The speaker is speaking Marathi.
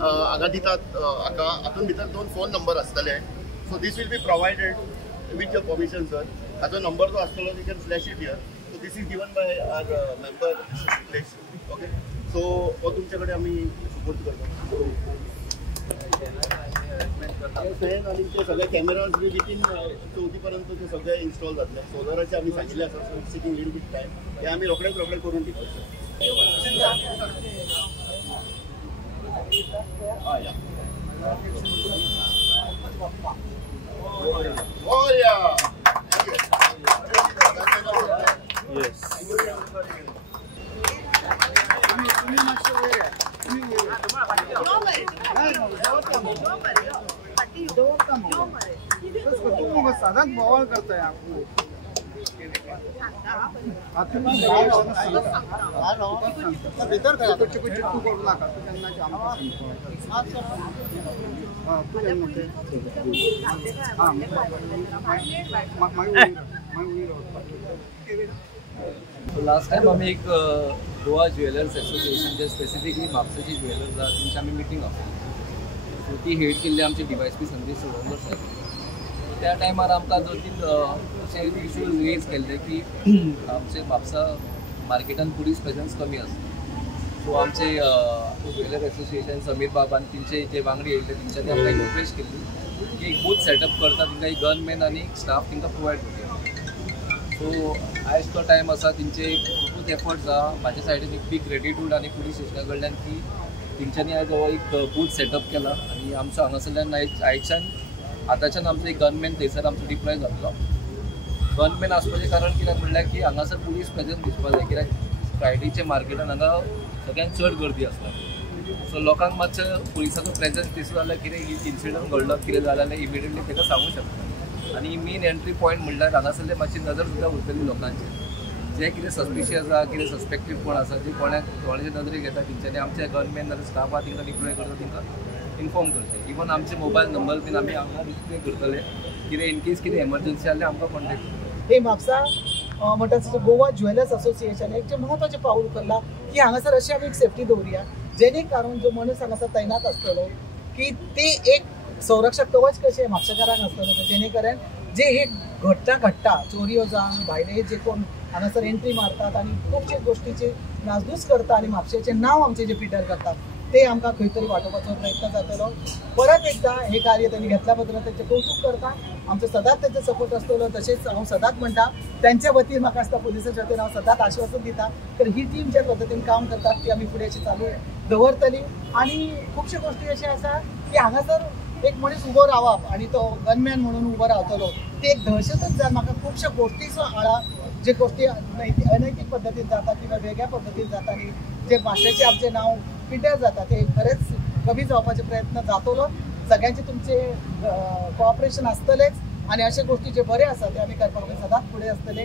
हांगा दितात हातून भितर 2 फोन नंबर आसतले. So this will be provided with your permission sir. हाजो नंबर जो आसतलो you can flash it here. So this is given by our member place. Okay so हो तुमचे कडेन आमी सपोर्ट करता. फॅन आणि ते सगळे कॅमेराज बी विथीन 14 पर्यंत ते सगळे इन्स्टॉल जातले. सोलराचे आमी सांगिल्ले आसा. So sitting little bit time हे आमी रोखडेच करून दितले. Oh yeah. Yes. साधारण बवाल करताय चिट्टू करू नका लास्ट टाइम आम्ही एक गोवा ज्वेलर्स एसोसिएशन जे स्पेसिफिकली म्हापसाची ज्वेलर्स आसा तेंची आमी मिटींग आसली. सो ती हेड केल्ली आमचे डीवायएसपी संदेश सुरवंदर साहेब. त्या टायमार आमकां 2-3 अशे इश्यूज रेज केल्ले की आमचे म्हापसा मार्केटान पुलीस प्रेजन्स कमी आसा. सो आमचे ज्वेलर एसोसिएशन समीर बाबा आनी तेंचे जे वांगडी येयल्ले तेंच्यांनी आमकां एक रिक्वेस्ट केल्ली की एक बूथ सेटअप करता तेंकां एक गनमॅन आनी स्टाफ तेंकां प्रोवायड करता. सो आयज तो टायम आसा तेंचे खूब एफर्ट्स आहा. म्हाज्या सायडीन एक बीग ग्रेटिट्यूड आनी पुलीस स्टेशना कडल्यान की तेंच्यांनी आयज हो एक बूथ सेटअप केला आनी आमचो हांगासरल्यान आयच्यान आतांच्यान आमचो एक गनमॅन थंयसर आमचो डिप्लॉय जातलो. गनमॅन आसपाचें कारण कित्याक म्हणल्यार की हांगासर पुलीस प्रेजन्स दिसपा जाय. कित्याक फ्रायडेचे मार्केटान हांगा सगळ्यान चड गर्दी आसता. सो लोकांक मातसो पुलिसाचो प्रेजन्स दिसलो जाल्यार कितें इन्सिडंट घडलो कितें जालें जाल्यार इमिडियटली ताका सांगूंक शकता. आनी मेन एंट्री पॉयंट म्हणल्यार हांगासरले मातशी नजर सुद्दां उरतली लोकांचेर. जे कितें सस्पिशियस आसा कितें सस्पेक्टेड कोण आसा जे कोणाचे नदरेक येता तेंच्यांनी आमचे गनमॅन नाजाल्यार स्टाफ आहा तेंकां डिप्लॉय करता तेंकां इन्फॉर्म करचें. इवन आमचे मोबायल नंबर बीन आमी हांगा डिस्प्ले करतले. कितें इनकेस कितें एमर्जन्सी जाल्यार आमकां कॉन्टेक्ट करता. हे म्हापसा म्हणटा तसं गोवा ज्वेलर्स असोसिएशन एक जे म्हत्वाचें पाऊल उखल्लां की हांगासर अशी आमी एक सेफ्टी दवरुया जेणे कारण जो मनीस हांगासर तैनात आसतलो की ते एक संरक्षक कवच कशें म्हापशेकारांक आसतलो जेणे करून जे हे घडटा चोरयो जावं भायले जे कोण हांगासर एंट्री मारतात आनी खुबशे गोश्टीची नासधूस करता आनी म्हापशेचें नांव आमचें जे पिड्ड्यार करतात ते आमकां खंय तरी वाटोवपाचो प्रयत्न जातलो. परत एकदा हे कार्य त्यांनी घेतल्या बद्दल त्यांचे कौतुक करता. आमचो सदांच त्यांचा सपोर्ट आसतलो. तशेंच हांव सदांच म्हणटा त्यांच्या वतीन म्हाका आसता पुलिसाच्या वतीन हांव सदांच आश्वासन दिता तर ही टीम ज्या पद्दतीन काम करतात ती आमी फुडें अशी चालू दवरतली. आनी खुबशे गोश्टी अशें आसा की हांगासर एक मनीस उबो रावप आनी तो गनमॅन म्हणून उबो रावतलो ते एक दहशतच जावन म्हाका खुबशे गोश्टीचो आळा जे गोश्टी अनैतीक पद्दतीन जाता किंवा वेगळ्या पद्दतीन जाता आनी जे भाशेचें आमचें नांव पिड्ड्यार जाता ते खरेंच कमी जावपाचे प्रयत्न जातलो. सगळ्यांचे तुमचे कोऑपरेशन आसतलेच आनी अशे गोश्टी जे बरे आसा ते आमी करपाक सदांच फुडें आसतले.